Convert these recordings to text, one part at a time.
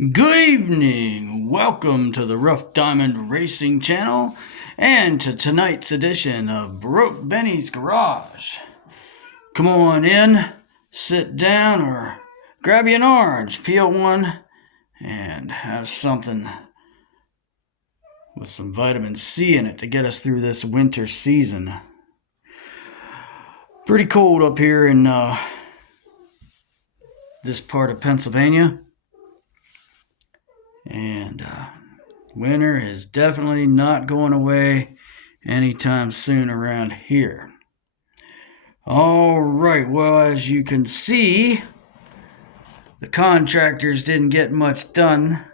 Good evening. Welcome to the Rough Diamond Racing channel and to tonight's edition of Benny's Garage. Come on in, sit down, or grab you an orange, peel one, and have something with some vitamin C in it to get us through this winter season. Pretty cold up here in this part of Pennsylvania. And winter is definitely not going away anytime soon around here. All right, well, as you can see, the contractors didn't get much done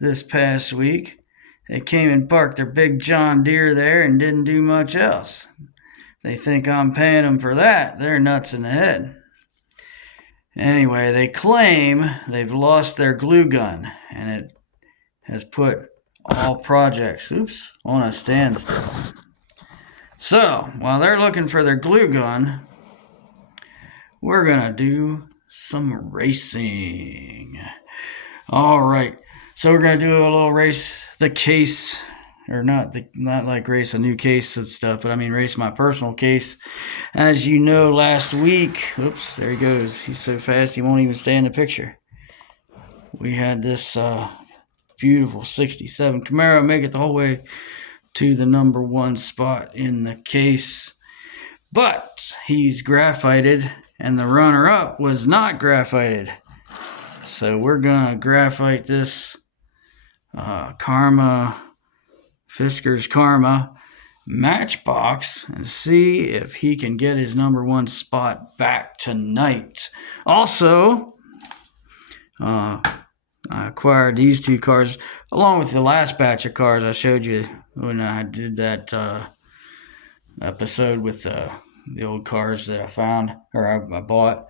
this past week. They came and parked their big John Deere there and didn't do much else. They think I'm paying them for that. They're nuts in the head. Anyway, they claim they've lost their glue gun, and it has put all projects, on a standstill. So, while they're looking for their glue gun, we're gonna do some racing. All right, so we're gonna do a little race the case, or not like race a new case of stuff, but I mean race my personal case. As you know, last week, there he goes. He's so fast he won't even stay in the picture. We had this beautiful 67 Camaro make it the whole way to the number one spot in the case, but he's graphited and the runner-up was not graphited. So we're gonna graphite this Fisker's Karma Matchbox and see if he can get his number one spot back tonight. Also, I acquired these two cars along with the last batch of cars I showed you when I did that episode with the old cars that I found, or I bought.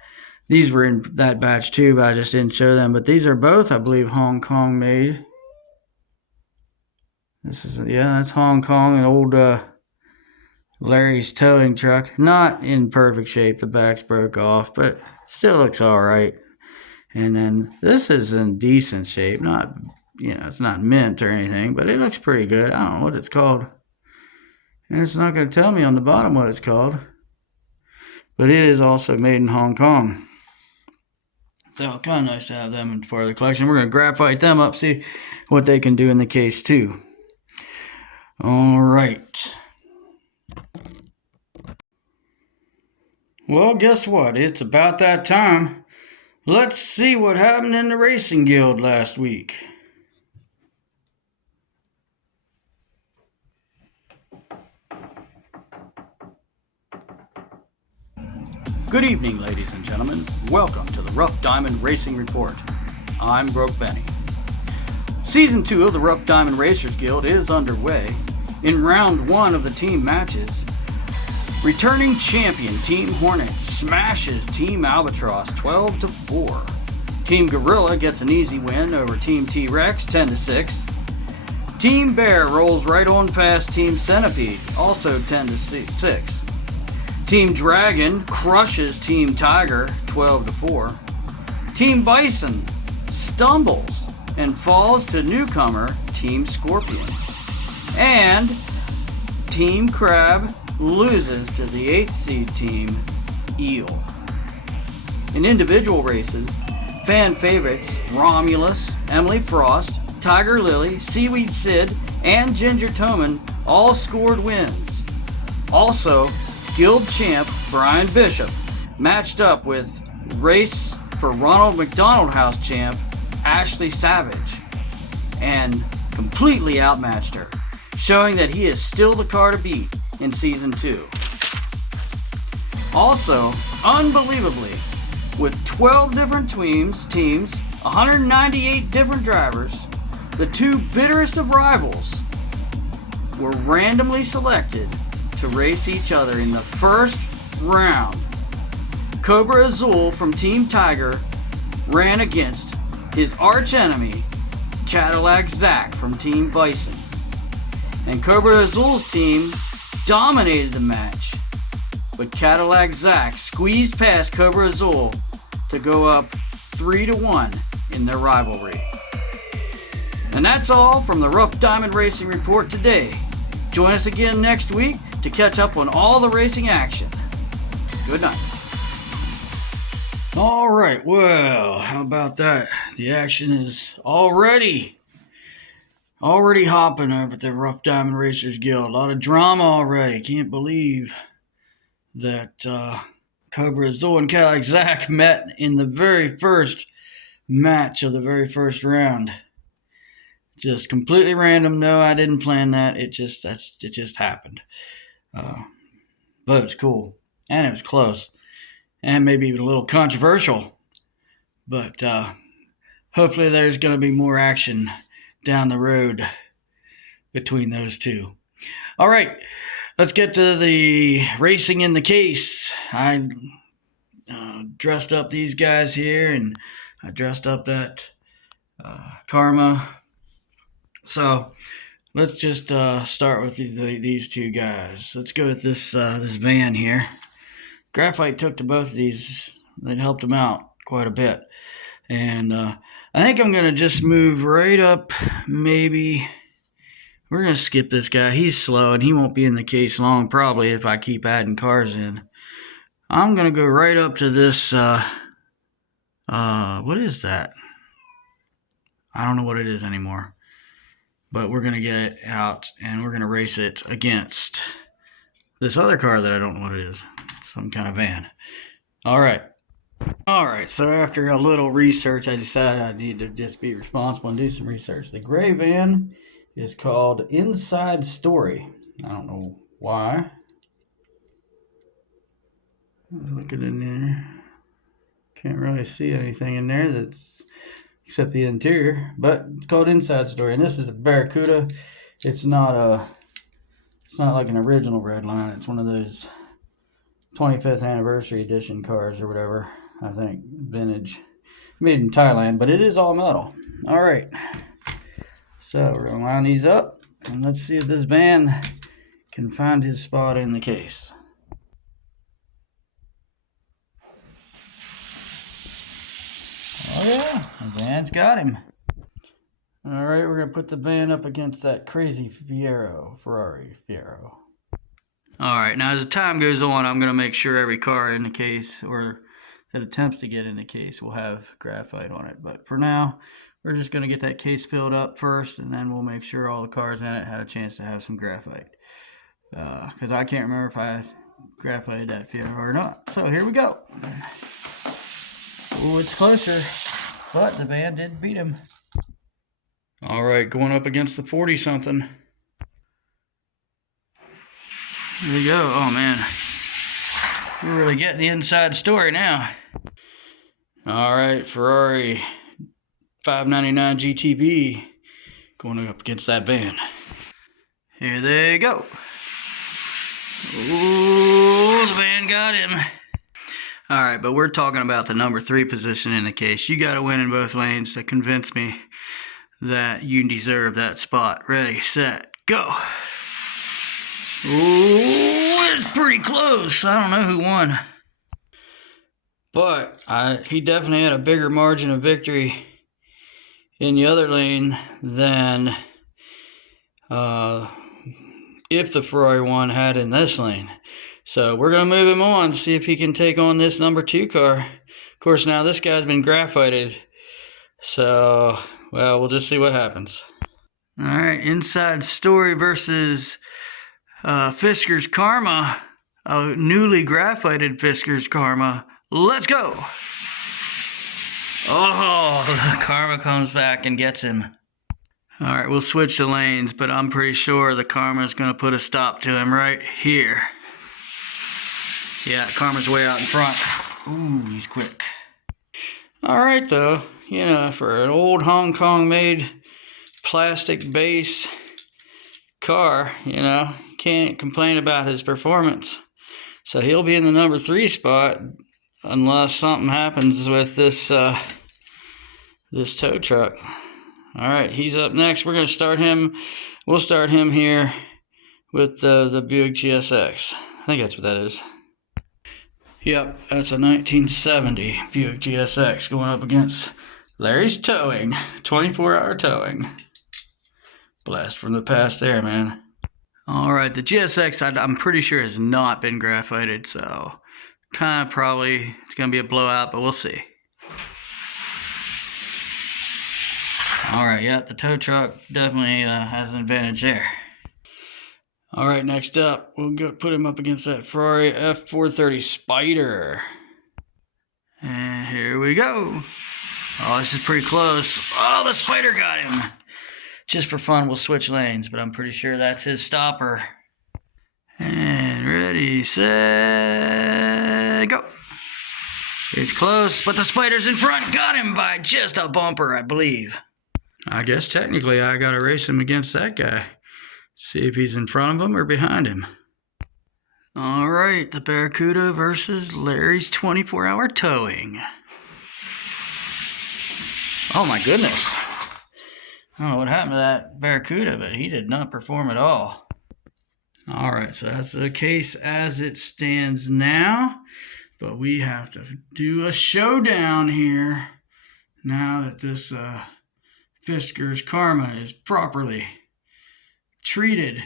These were in that batch too, but I just didn't show them. But these are both, I believe, Hong Kong made. That's Hong Kong, an old Larry's towing truck. Not in perfect shape. The back's broke off, but still looks all right. And then this is in decent shape. Not, it's not mint or anything, but it looks pretty good. I don't know what it's called. And it's not going to tell me on the bottom what it's called. But it is also made in Hong Kong. So kind of nice to have them in part of the collection. We're going to graphite them up, see what they can do in the case too. All right. Well, guess what? It's about that time. Let's see what happened in the Racing Guild last week. Good evening, ladies and gentlemen. Welcome to the Rough Diamond Racing Report. I'm Benny. Season 2 of the Rough Diamond Racers Guild is underway. In round 1 of the team matches, returning champion Team Hornet smashes Team Albatross 12-4. Team Gorilla gets an easy win over Team T-Rex 10-6. Team Bear rolls right on past Team Centipede, also 10-6. Team Dragon crushes Team Tiger 12-4. Team Bison stumbles and falls to newcomer Team Scorpion. And Team Crab loses to the 8th seed team, Eel. In individual races, fan favorites Romulus, Emily Frost, Tiger Lily, Seaweed Sid, and Ginger Toman all scored wins. Also, Guild champ Brian Bishop matched up with race for Ronald McDonald House champ Ashley Savage and completely outmatched her, showing that he is still the car to beat in Season 2. Also, unbelievably, with 12 different teams, 198 different drivers, the two bitterest of rivals were randomly selected to race each other in the first round. Cobra Azul from Team Tiger ran against his arch enemy, Cadillac Zach from Team Bison. And Cobra Azul's team dominated the match, but Cadillac Zach squeezed past Cobra Azul to go up 3-1 in their rivalry. And that's all from the Rough Diamond Racing Report today. Join us again next week to catch up on all the racing action. Good night. All right, well, how about that? The action is already hopping up at the Rough Diamond Racers Guild. A lot of drama already. Can't believe that Cobra Azul and Cadillac Zach met in the very first match of the very first round. Just completely random. No, I didn't plan that. It just happened. But it was cool, and it was close, and maybe even a little controversial. But hopefully there's going to be more action down the road between those two. All right, let's get to the racing in the case. I dressed up these guys here, and I dressed up that Karma. So let's just start with these two guys. Let's go with this van here. Graphite took to both of these. It helped them out quite a bit. And I think I'm going to just move right up, maybe. We're going to skip this guy. He's slow, and he won't be in the case long, probably, if I keep adding cars in. I'm going to go right up to this, what is that? I don't know what it is anymore. But we're going to get it out, and we're going to race it against this other car that I don't know what it is. It's some kind of van. All right, so after a little research, I decided I need to just be responsible and do some research. The gray van is called Inside Story. I don't know why. Looking in there. Can't really see anything in there that's except the interior, but it's called Inside Story, and this is a Barracuda. It's not like an original Redline. It's one of those 25th anniversary edition cars or whatever. I think vintage, made in Thailand, but it is all metal. All right, so we're gonna line these up, and let's see if this van can find his spot in the case. Oh yeah, the van's got him. All right, we're going to put the van up against that crazy Ferrari Fiero. All right, now as the time goes on, I'm going to make sure every car in the case, or that attempts to get in the case, will have graphite on it. But for now, we're just going to get that case filled up first, and then we'll make sure all the cars in it had a chance to have some graphite. Because I can't remember if I graphited that Fiero or not. So here we go. Oh, it's closer, but the van did beat him. All right, going up against the 40-something. Here we go. Oh, man. We're really getting the inside story now. All right, Ferrari 599 GTB going up against that van. Here they go. Oh, the van got him. All right, but we're talking about the number 3 position in the case. You got to win in both lanes to convince me that you deserve that spot. Ready, set, go. Oh, it's pretty close. I don't know who won. But he definitely had a bigger margin of victory in the other lane than if the Ferrari one had in this lane. So we're going to move him on, see if he can take on this number 2 car. Of course, now this guy's been graphited. So, well, we'll just see what happens. All right, Inside Story versus Fisker's Karma. A newly graphited Fisker's Karma. Let's go. Oh, the Karma comes back and gets him. All right, we'll switch the lanes, but I'm pretty sure the Karma's going to put a stop to him right here. Yeah, Karma's way out in front. Ooh, he's quick. All right, though, you know, for an old Hong Kong made plastic base car, you know, can't complain about his performance. So he'll be in the number 3 spot unless something happens with this this tow truck. All right, he's up next. We're going to start him. We'll start him here with the Buick GSX. I think that's what that is. Yep, that's a 1970 Buick GSX going up against Larry's Towing, 24-hour towing. Blast from the past there, man. Alright, the GSX I'm pretty sure has not been graphited, so kind of probably it's going to be a blowout, but we'll see. Alright, yeah, the tow truck definitely has an advantage there. Alright, next up, we'll go put him up against that Ferrari F430 Spider. And here we go. Oh, this is pretty close. Oh, the Spider got him. Just for fun, we'll switch lanes, but I'm pretty sure that's his stopper. And ready, set, go. It's close, but the Spider's in front. Got him by just a bumper, I believe. I guess technically I gotta race him against that guy. See if he's in front of him or behind him. All right, the Barracuda versus Larry's 24-hour towing. Oh my goodness. I don't know what happened to that Barracuda, but he did not perform at all. All right, so that's the case as it stands now. But we have to do a showdown here now that this Fisker's Karma is properly treated.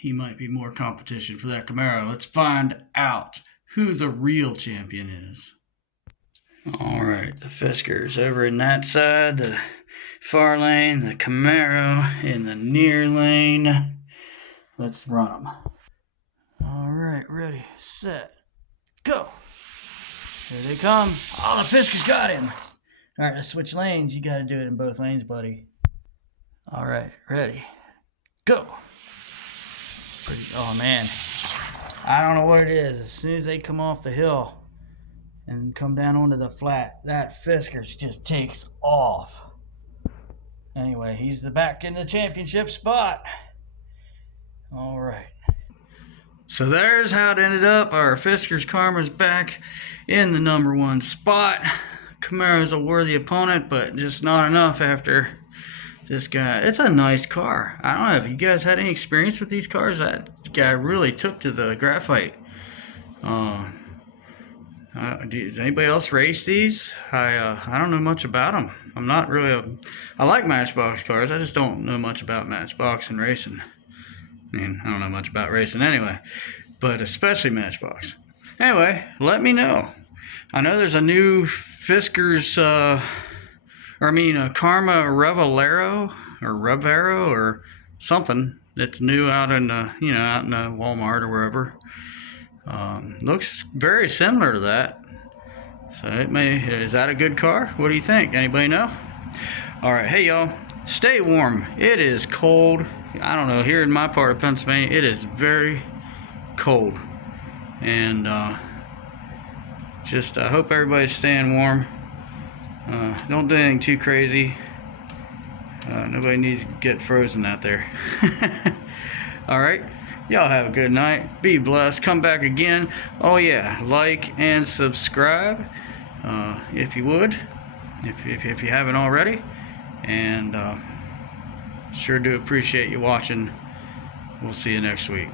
He might be more competition for that Camaro. Let's find out who the real champion is. All right, the Fiskers over in that side, the far lane, the Camaro in the near lane. Let's run them. All right, ready, set, go. Here they come. Oh, the Fiskers got him. All right, let's switch lanes. You got to do it in both lanes, buddy. All right, ready, go. Oh, man. I don't know what it is. As soon as they come off the hill and come down onto the flat, that Fiskers just takes off. Anyway, he's back in the championship spot. All right. So there's how it ended up. Our Fisker's Karma's back in the #1 spot. Camaro's a worthy opponent, but just not enough after this guy. It's a nice car. I don't know if you guys had any experience with these cars. That guy really took to the graphite. Does anybody else race these? I don't know much about them. I'm not really I like Matchbox cars. I just don't know much about Matchbox and racing. I mean, I don't know much about racing anyway, but especially Matchbox. Anyway, let me know. I know there's a new Fisker's, a Karma Revero or something that's new out in, out in Walmart or wherever. Looks very similar to that. So is that a good car? What do you think? Anybody know? All right, hey y'all, stay warm. It is cold. I don't know, here in my part of Pennsylvania, it is very cold. And I hope everybody's staying warm. Don't do anything too crazy. Nobody needs to get frozen out there. All right, y'all have a good night. Be blessed. Come back again. Oh yeah, like and subscribe if you would, if you haven't already. And sure do appreciate you watching. We'll see you next week.